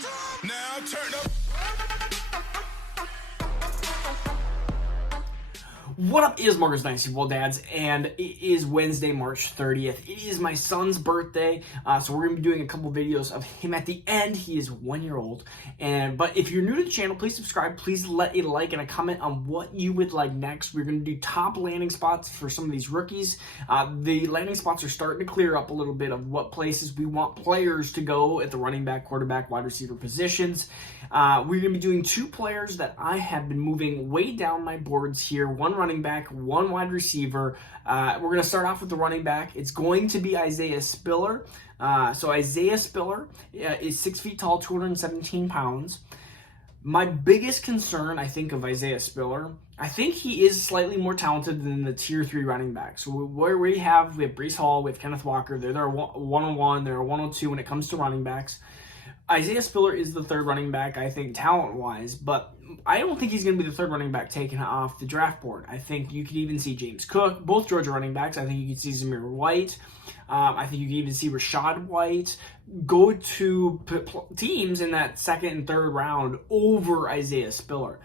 Now turn up. What up, is Marcus Dynasty Football Dads, and it is Wednesday, March 30th. It is my son's birthday, so we're going to be doing a couple videos of him at the end. He is 1 year old, but if you're new to the channel, please subscribe. Please let a like and a comment on what you would like next. We're going to do top landing spots for some of these rookies. The landing spots are starting to clear up a little bit of what places we want players to go at the running back, quarterback, wide receiver positions. We're going to be doing two players that I have been moving way down my boards here. One running back, one wide receiver. We're going to start off with the running back. It's going to be Isaiah Spiller. So Isaiah Spiller is 6 feet tall, 217 pounds. My biggest concern, I think, of Isaiah Spiller, I think he is slightly more talented than the tier 3 running backs. So where we have Breece Hall, we have Kenneth Walker. They're 101, they're 102 when it comes to running backs. Isaiah Spiller is the third running back, I think, talent-wise, but I don't think he's going to be the third running back taken off the draft board. I think you could even see James Cook, both Georgia running backs. I think you could see Zamir White. I think you could even see Rashad White go to teams in that second and third round over Isaiah Spiller.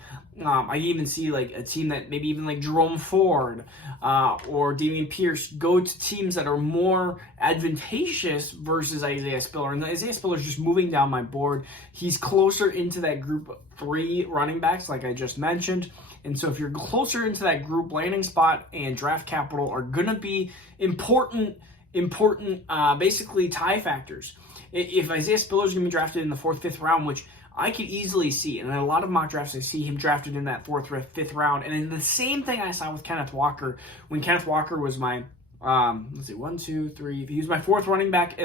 I even see like a team that maybe even like Jerome Ford or Damian Pierce go to teams that are more advantageous versus Isaiah Spiller. And Isaiah Spiller is just moving down my board. He's closer into that group 3 running backs, like I just mentioned. And so if you're closer into that group, landing spot and draft capital are going to be important basically tie factors. If Isaiah Spiller is going to be drafted in the 4th, 5th round, which I could easily see, and in a lot of mock drafts I see him drafted in that 4th or 5th round, and then the same thing I saw with Kenneth Walker when Kenneth Walker was my let's see, 1, 2, 3. He was my 4th running back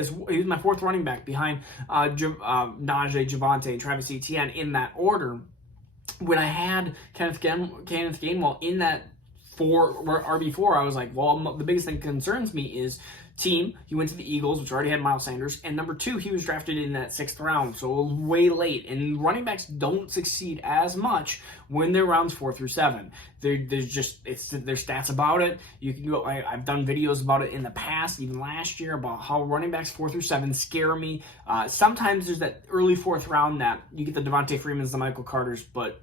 behind Najee, Javonte, and Travis Etienne in that order. When I had Kenneth Gainwell in that RB4, I was like, well, the biggest thing that concerns me is team. He went to the Eagles, which already had Miles Sanders, and number 2, he was drafted in that 6th round, so way late. And running backs don't succeed as much when they're rounds 4 through 7. There's stats about it. You can do. I've done videos about it in the past, even last year, about how running backs 4 through 7 scare me. Sometimes there's that early 4th round that you get the Devontae Freemans, the Michael Carters, but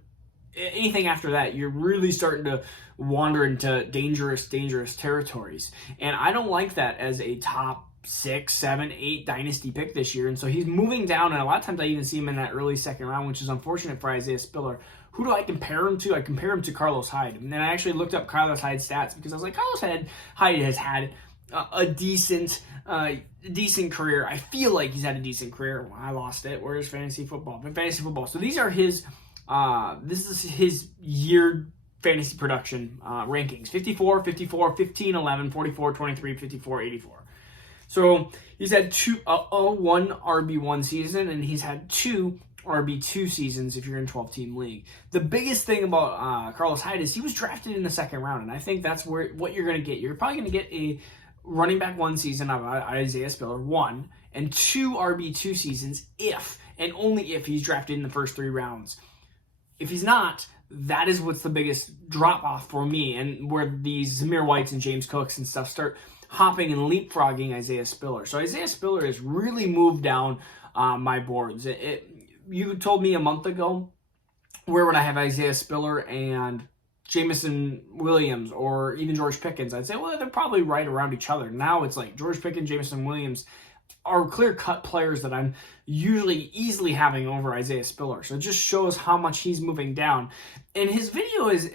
anything after that, you're really starting to wander into dangerous territories. And I don't like that as a top 6, 7, 8 dynasty pick this year. And so he's moving down, and a lot of times I even see him in that early 2nd round, which is unfortunate for Isaiah Spiller. Who do I compare him to? I compare him to Carlos Hyde. And then I actually looked up Carlos Hyde's stats because I was like, Carlos Hyde has had a decent career. I feel like he's had a decent career. Well, I lost it. Where's fantasy football? But fantasy football. So these are his this is his year fantasy production rankings: 54, 54, 15, 11, 44, 23, 54, 84. So he's had one RB1 season, and he's had 2 RB2 seasons if you're in a 12-team league. The biggest thing about Carlos Hyde is he was drafted in the 2nd round, and I think that's what you're going to get. You're probably going to get a running back 1 season of Isaiah Spiller, 1, and 2 RB2 seasons if, and only if, he's drafted in the first 3 rounds. If he's not, that is what's the biggest drop-off for me, and where these Zamir Whites and James Cooks and stuff start hopping and leapfrogging Isaiah Spiller. So Isaiah Spiller has really moved down my boards. You told me a month ago, where would I have Isaiah Spiller and Jameson Williams or even George Pickens? I'd say, well, they're probably right around each other. Now it's like George Pickens, Jameson Williams are clear-cut players that I'm usually easily having over Isaiah Spiller. So it just shows how much he's moving down. And his video is,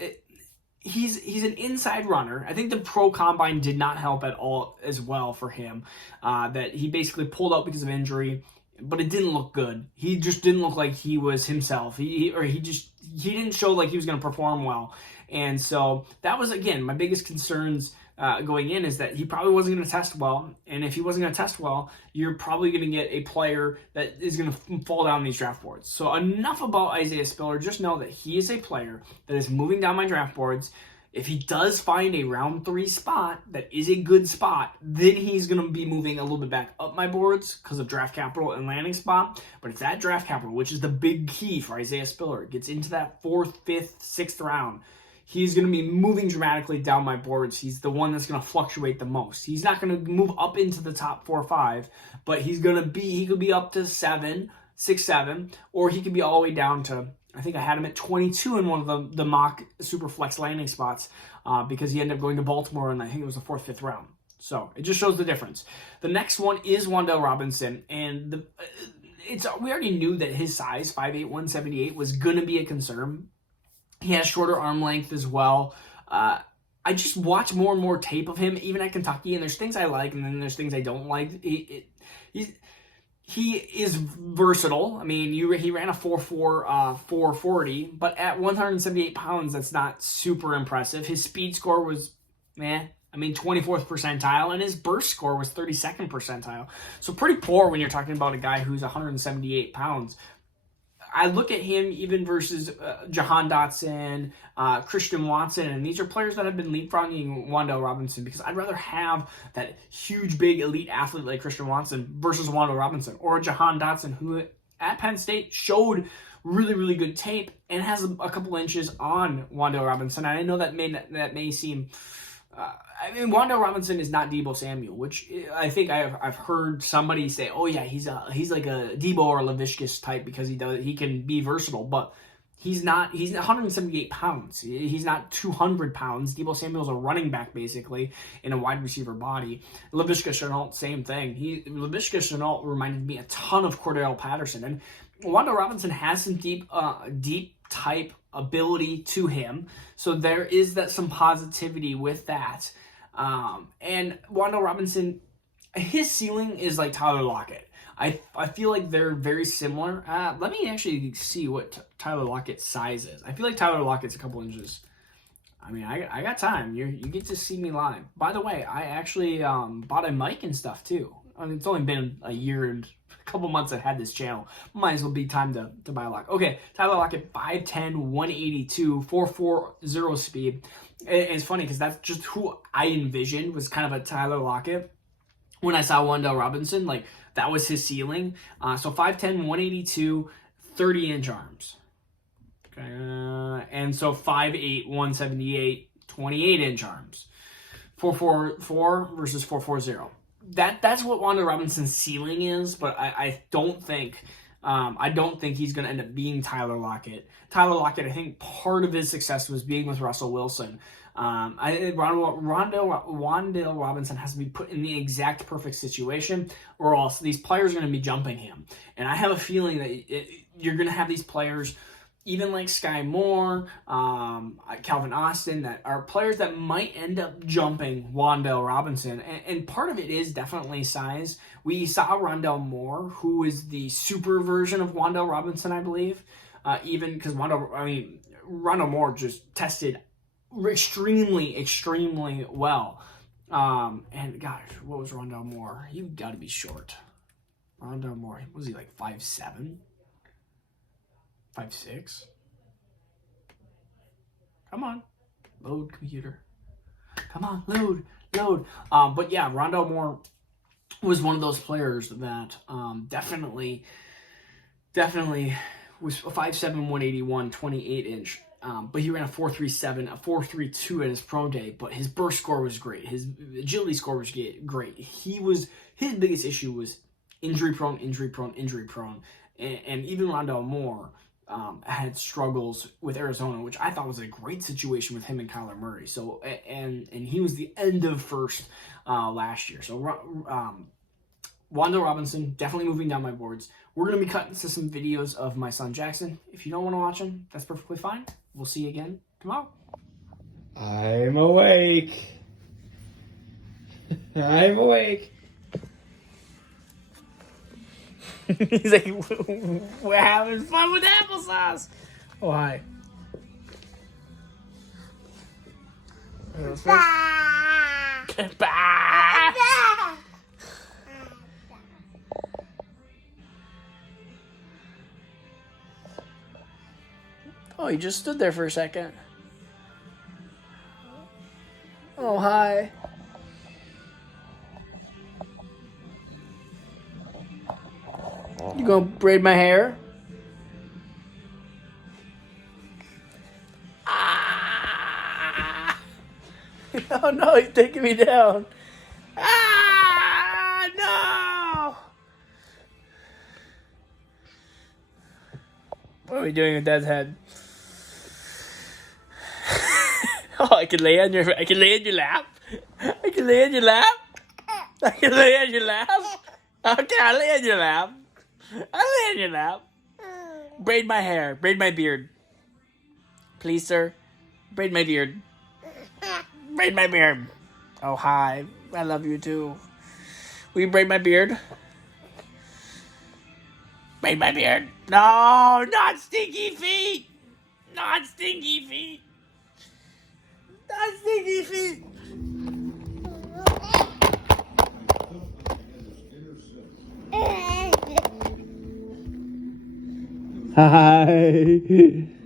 he's an inside runner. I think the pro combine did not help at all as well for him. That he basically pulled out because of injury, but it didn't look good. He just didn't look like he was himself. He didn't show like he was going to perform well. And so that was, again, my biggest concerns going in, is that he probably wasn't going to test well. And if he wasn't going to test well, you're probably going to get a player that is going to fall down these draft boards. So enough about Isaiah Spiller. Just know that he is a player that is moving down my draft boards. If he does find a round 3 spot that is a good spot, then he's going to be moving a little bit back up my boards because of draft capital and landing spot. But it's that draft capital, which is the big key for Isaiah Spiller. It gets into that 4th, 5th, 6th round. He's going to be moving dramatically down my boards. He's the one that's going to fluctuate the most. He's not going to move up into the top 4 or 5, but he could be up to 7, 6'7", or he could be all the way down to, I think I had him at 22 in one of the mock super flex landing spots because he ended up going to Baltimore, and I think it was the 4th, 5th round. So it just shows the difference. The next one is Wandel Robinson, and we already knew that his size, 5'8", 178, was going to be a concern. He has shorter arm length as well. I just watch more and more tape of him, even at Kentucky, and there's things I like, and then there's things I don't like. He is versatile. I mean, he ran a 4.4, 440, but at 178 pounds, that's not super impressive. His speed score was, 24th percentile, and his burst score was 32nd percentile. So pretty poor when you're talking about a guy who's 178 pounds. I look at him even versus Jahan Dotson, Christian Watson, and these are players that have been leapfrogging Wandel Robinson because I'd rather have that huge, big, elite athlete like Christian Watson versus Wandel Robinson or Jahan Dotson, who at Penn State showed really, really good tape and has a couple inches on Wandel Robinson. And I know that may seem... Wandel Robinson is not Deebo Samuel, which I think I've heard somebody say, "Oh yeah, he's like a Deebo or Laviska type because he can be versatile," but he's not. He's 178 pounds. He's not 200 pounds. Deebo Samuel's a running back basically in a wide receiver body. Laviska Shenault, same thing. Laviska Shenault reminded me a ton of Cordell Patterson, and Wandel Robinson has some deep type ability to him, so there is some positivity with that. And Wandel Robinson, his ceiling is like Tyler Lockett. I feel like they're very similar. Let me actually see what Tyler Lockett's size is. I feel like Tyler Lockett's a couple inches. I mean, I got time. You get to see me live. By the way, I actually bought a mic and stuff too. I mean, it's only been a year and a couple months I've had this channel. Might as well be time to buy a lock. Okay, Tyler Lockett, 5'10", 182, 4.40 speed. It's funny because that's just who I envisioned was kind of a Tyler Lockett. When I saw Wandel Robinson, like that was his ceiling. So 5'10", 182, 30-inch arms. Okay, and so 5'8", 178, 28-inch arms. 4.44 versus 4.40. That's what Wandel Robinson's ceiling is, but I don't think he's going to end up being Tyler Lockett. Tyler Lockett, I think part of his success was being with Russell Wilson. I think Wandel Robinson has to be put in the exact perfect situation, or else these players are going to be jumping him. And I have a feeling that you're going to have these players, even like Sky Moore, Calvin Austin, that are players that might end up jumping Wandel Robinson. And part of it is definitely size. We saw Rondell Moore, who is the super version of Wandel Robinson, I believe. Even because Rondell Moore just tested extremely, extremely well. And gosh, what was Rondell Moore? He got to be short. Rondell Moore, was he like 5'7"? 5'6". Come on. Load, computer. Come on, load. But yeah, Rondell Moore was one of those players that definitely was 5'7", 181, 28-inch. But he ran a 4.37, a 4.32 at his pro day, but his burst score was great. His agility score was great. His biggest issue was injury prone. And even Rondell Moore had struggles with Arizona, which I thought was a great situation with him and Kyler Murray. So, and he was the end of first last year. So, Wandel Robinson, definitely moving down my boards. We're going to be cutting to some videos of my son Jaxon. If you don't want to watch them, that's perfectly fine. We'll see you again tomorrow. I'm awake. I'm awake. He's like, we're having fun with applesauce. Oh, hi. Bah. Oh, he just stood there for a second. Oh, hi. You gonna braid my hair? Ah! Oh no, he's taking me down. Ah, no! What are we doing with Dad's head? Oh, I can lay on your lap. I can lay on your lap. I can lay on your lap. Okay, I'll lay on your lap. I'll lay on your lap. Braid my hair. Braid my beard. Please, sir. Braid my beard. Braid my beard. Oh, hi. I love you, too. Will you braid my beard? Braid my beard. No, not stinky feet. Not stinky feet. Not stinky feet. Hi.